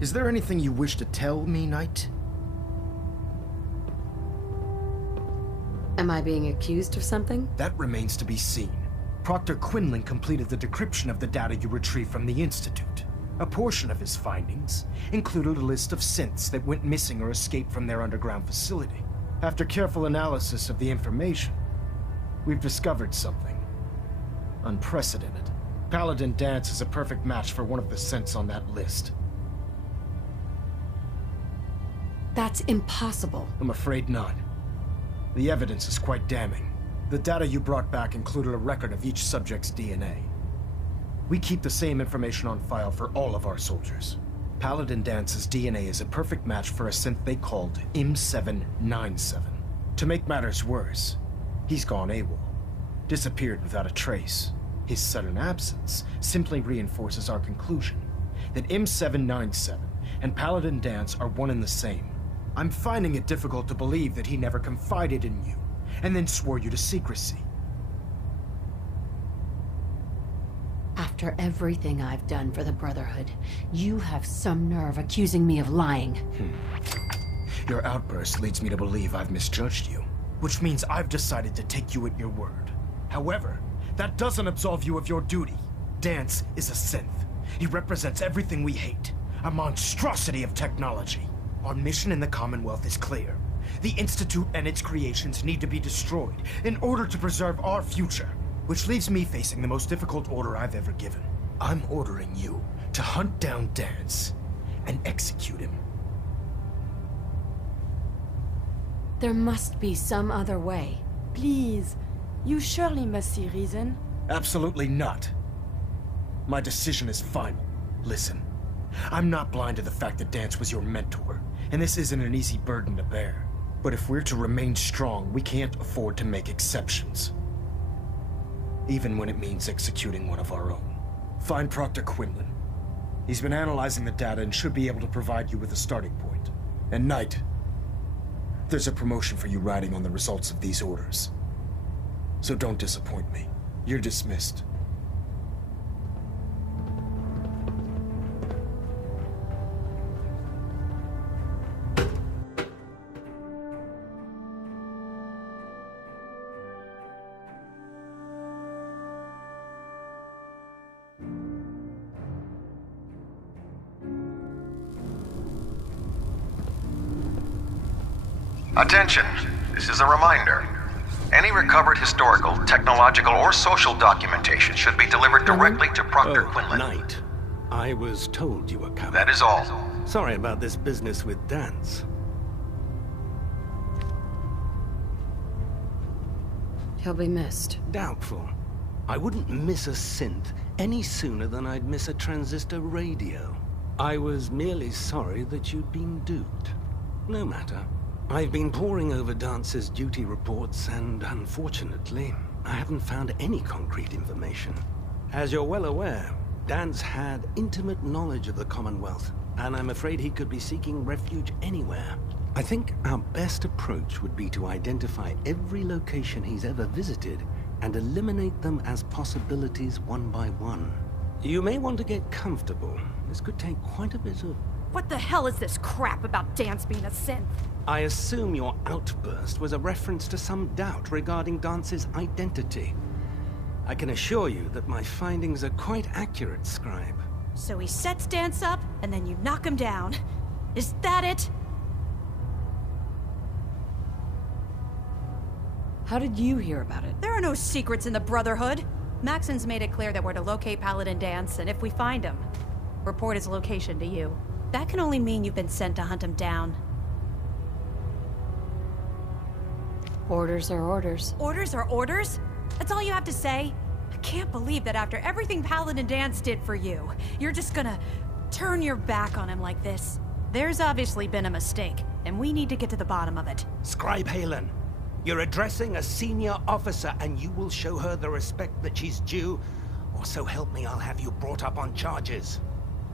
Is there anything you wish to tell me, Knight? Am I being accused of something? That remains to be seen. Proctor Quinlan completed the decryption of the data you retrieved from the Institute. A portion of his findings included a list of synths that went missing or escaped from their underground facility. After careful analysis of the information, we've discovered something unprecedented. Paladin Danse is a perfect match for one of the synths on that list. That's impossible. I'm afraid not. The evidence is quite damning. The data you brought back included a record of each subject's DNA. We keep the same information on file for all of our soldiers. Paladin Danse's DNA is a perfect match for a synth they called M797. To make matters worse, he's gone AWOL. Disappeared without a trace. His sudden absence simply reinforces our conclusion that M797 and Paladin Danse are one and the same. I'm finding it difficult to believe that he never confided in you, and then swore you to secrecy. After everything I've done for the Brotherhood, you have some nerve accusing me of lying. Your outburst leads me to believe I've misjudged you, which means I've decided to take you at your word. However, that doesn't absolve you of your duty. Danse is a synth. He represents everything we hate, a monstrosity of technology. Our mission in the Commonwealth is clear. The Institute and its creations need to be destroyed in order to preserve our future, which leaves me facing the most difficult order I've ever given. I'm ordering you to hunt down Danse and execute him. There must be some other way. Please, you surely must see reason. Absolutely not. My decision is final. Listen, I'm not blind to the fact that Danse was your mentor, and this isn't an easy burden to bear. But if we're to remain strong, we can't afford to make exceptions. Even when it means executing one of our own. Find Proctor Quinlan. He's been analyzing the data and should be able to provide you with a starting point. And Knight, there's a promotion for you riding on the results of these orders. So don't disappoint me. You're dismissed. Attention, this is a reminder. Any recovered historical, technological, or social documentation should be delivered directly to Proctor Quinlan. Knight. I was told you were coming. That is all. Sorry about this business with Danse. He'll be missed. Doubtful. I wouldn't miss a synth any sooner than I'd miss a transistor radio. I was merely sorry that you'd been duped. No matter. I've been poring over Dance's duty reports, and unfortunately, I haven't found any concrete information. As you're well aware, Danse had intimate knowledge of the Commonwealth, and I'm afraid he could be seeking refuge anywhere. I think our best approach would be to identify every location he's ever visited and eliminate them as possibilities one by one. You may want to get comfortable. This could take quite a bit of... What the hell is this crap about Danse being a synth? I assume your outburst was a reference to some doubt regarding Dance's identity. I can assure you that my findings are quite accurate, Scribe. So he sets Danse up, and then you knock him down. Is that it? How did you hear about it? There are no secrets in the Brotherhood. Maxon's made it clear that we're to locate Paladin Danse, and if we find him, report his location to you. That can only mean you've been sent to hunt him down. Orders are orders. Orders are orders? That's all you have to say? I can't believe that after everything Paladin Danse did for you, you're just gonna turn your back on him like this. There's obviously been a mistake, and we need to get to the bottom of it. Scribe Halen, you're addressing a senior officer, and you will show her the respect that she's due, or so help me, I'll have you brought up on charges.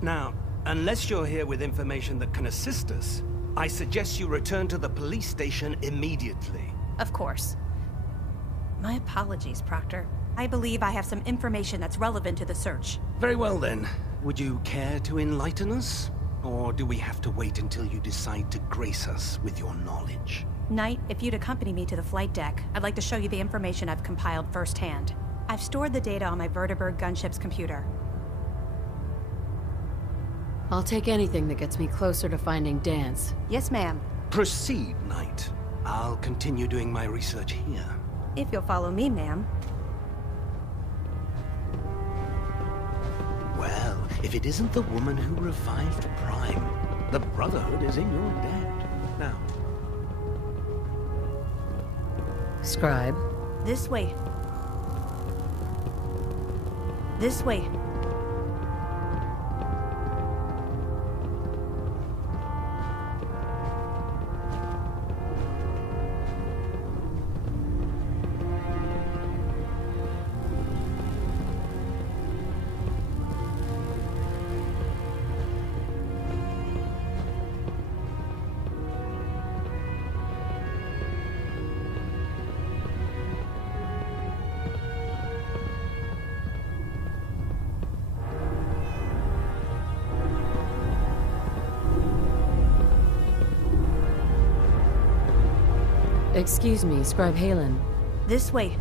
Now, unless you're here with information that can assist us, I suggest you return to the police station immediately. Of course. My apologies, Proctor. I believe I have some information that's relevant to the search. Very well then. Would you care to enlighten us? Or do we have to wait until you decide to grace us with your knowledge? Knight, if you'd accompany me to the flight deck, I'd like to show you the information I've compiled firsthand. I've stored the data on my Vertibird gunship's computer. I'll take anything that gets me closer to finding Danse. Yes, ma'am. Proceed, Knight. I'll continue doing my research here. If you'll follow me, ma'am. Well, if it isn't the woman who revived Prime, the Brotherhood is in your debt. Now, Scribe. This way. This way. Excuse me, Scribe Halen. This way.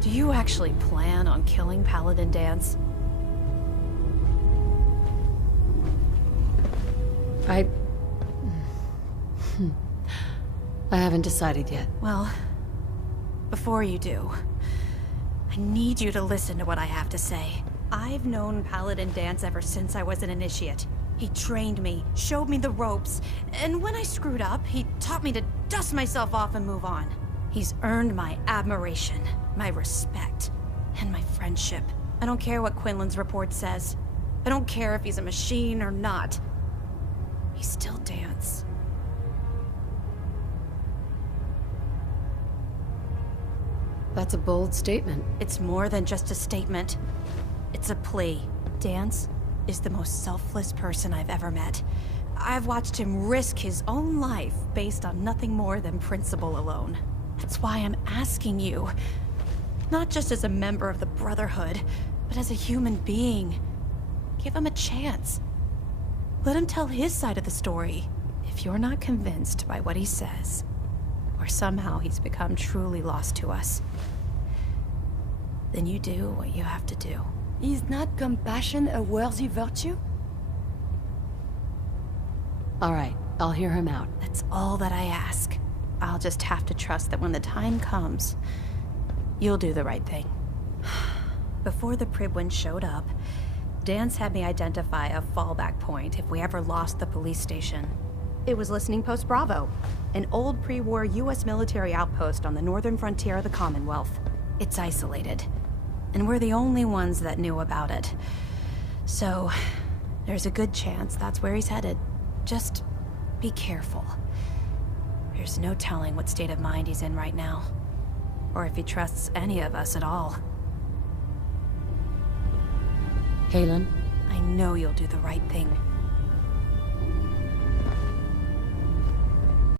Do you actually plan on killing Paladin Danse? I haven't decided yet. Well, before you do, I need you to listen to what I have to say. I've known Paladin Danse ever since I was an initiate. He trained me, showed me the ropes, and when I screwed up, he taught me to dust myself off and move on. He's earned my admiration, my respect, and my friendship. I don't care what Quinlan's report says. I don't care if he's a machine or not. He's still Danse. That's a bold statement. It's more than just a statement. It's a plea. Danse is the most selfless person I've ever met. I've watched him risk his own life based on nothing more than principle alone. That's why I'm asking you, not just as a member of the Brotherhood, but as a human being. Give him a chance. Let him tell his side of the story. If you're not convinced by what he says, or somehow he's become truly lost to us, then you do what you have to do. Is not compassion a worthy virtue? All right, I'll hear him out. That's all that I ask. I'll just have to trust that when the time comes, you'll do the right thing. Before the Pribwin showed up, Danse had me identify a fallback point if we ever lost the police station. It was Listening Post Bravo, an old pre-war US military outpost on the northern frontier of the Commonwealth. It's isolated, and we're the only ones that knew about it. So, there's a good chance that's where he's headed. Just be careful. There's no telling what state of mind he's in right now, or if he trusts any of us at all. Halen? I know you'll do the right thing.